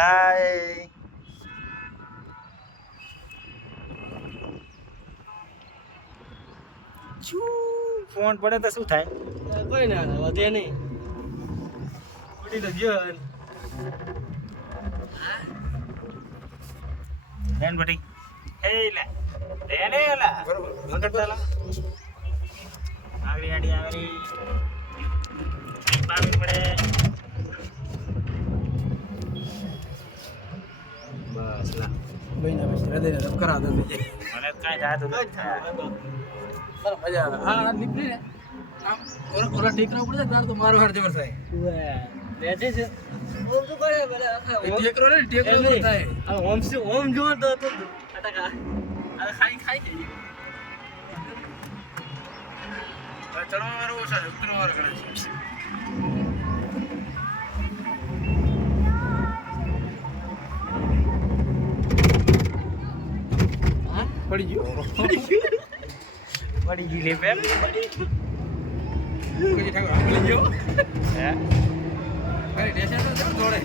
થાય ફોન પડે તો શું થાય કોઈ ના વધે નહીં ઉડી તો ગયો બેન બટી એ લે એને એલા બરોબર વગડતાલા આગળી આડી આવેલી પાવી પડે બસ લા મહિના પછી હૃદય રબ કરા દો મને કાંઈ થાતું નથી બરાબર મજા આવે હા નીકળી ને આમ ઓલા ટેકરા પડે તાર તો મારો હાર જબર થાય બેઠે છે ઓમ તો કરે ભલે ટેકરો ને ટેકરો થાય આ ઓમ સે ઓમ જો તો અટકા આ ખાઈ છે ચડવા વાળો ઓછા ઉતરવા વાળો કરે છે પડી ગયો પડી ગઈ લે બેન કોઈ ઠાકોર પડી ગયો હે અરે ડેશા તો જોડે